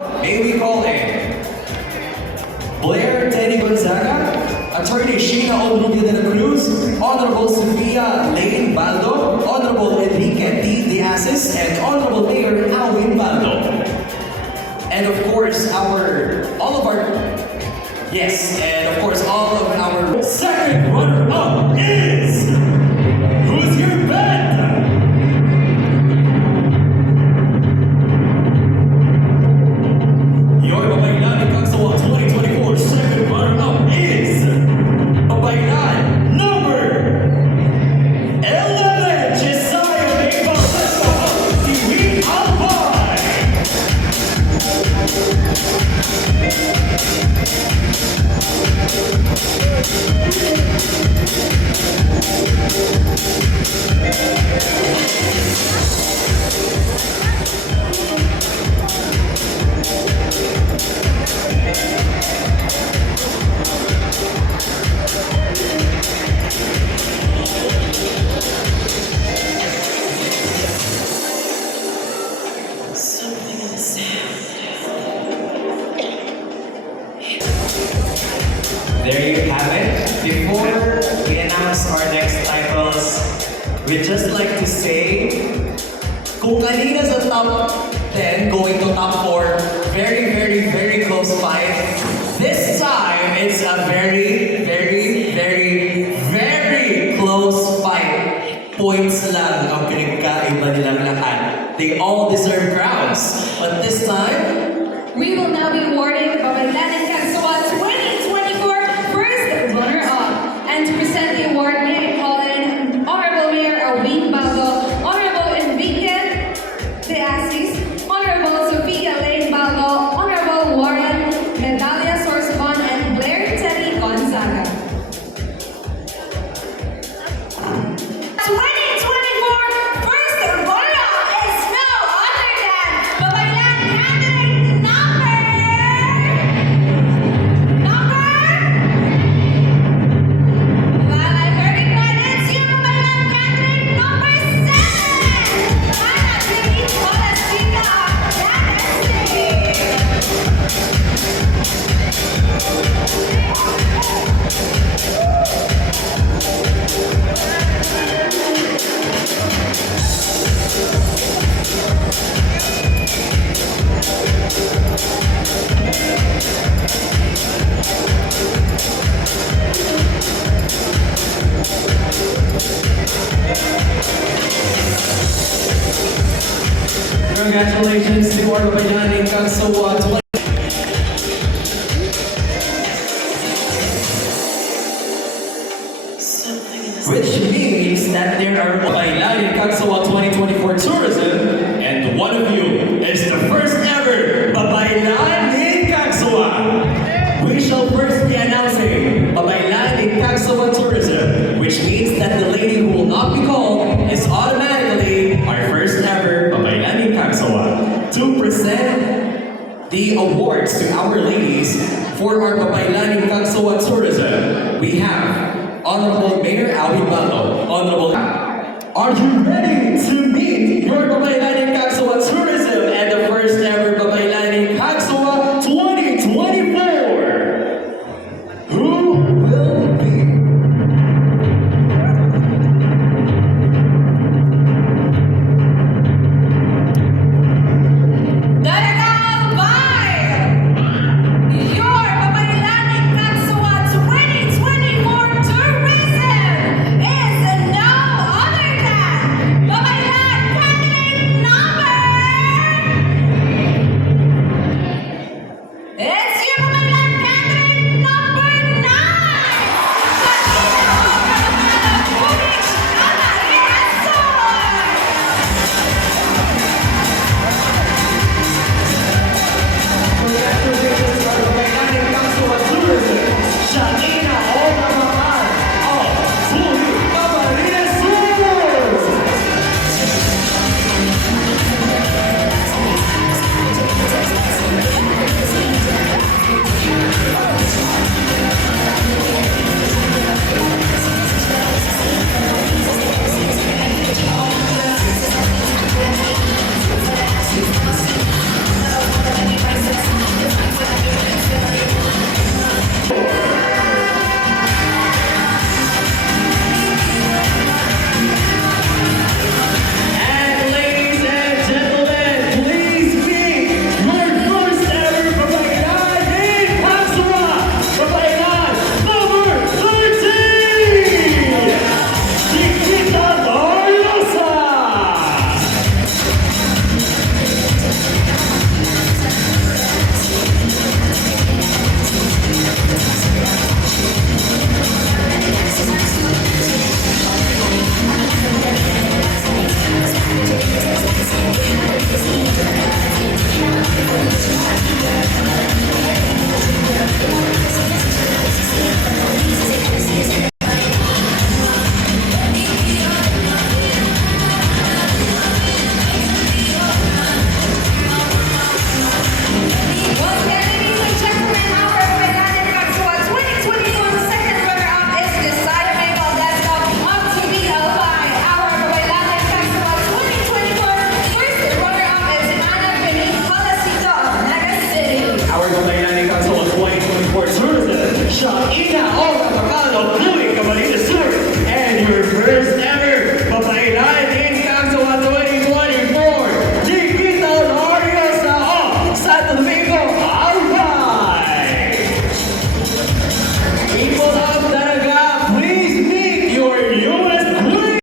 May we call in Blair Teddy Gonzaga, Attorney Sheena Olrubia de la Cruz, Honorable Sofia Lane Baldo, Honorable Enrique T. De Asis, and Honorable Mayor Alwin Baldo. And of course, all of our second runner-up is, who's your band? Your Babaylan CAGSAWA 2024 second runner-up is Babaylan number 11, CAGSAWA2024 Albay. Something in the sound. There you have it. Before we announce our next titles, we'd just like to say, kung kanina sa top 10 going to top 4, very, very, very close fight. This time, it's a very, very, very, very close fight. Points lang ang pinagkaiba nilang lahat. They all deserve crowns. But this time, we will now be awarding the Babaylan CAGSAWA 2024 first runner-up. And to present the award, may I call in Honorable Mayor Alwin Baldo, Honorable Enrique De Asis, Honorable Sofia Lane Baldo, Honorable Warren Medalla Sorsogon, and Blair Teddy Gonzaga. 2024 first runner-up is no other than Babaylan candidate number. Well, I'm very glad it's you, Babaylan candidate number 7. Ana Jimmy Colasita congratulations to our Babaylan CAGSAWA 2024. Which means that there are Babaylan CAGSAWA 2024 tourism, and one of you is the first ever Babaylan CAGSAWA. We shall first be announcing Babaylan CAGSAWA tourism, which means that the lady who will not be called is automatically our first ever Babaylan CAGSAWA. To present the awards to our ladies for our Babaylan CAGSAWA tourism, we have Honorable Mayor Alwin Baldo. Honorable, are you ready to meet your Babaylan CAGSAWA tourism?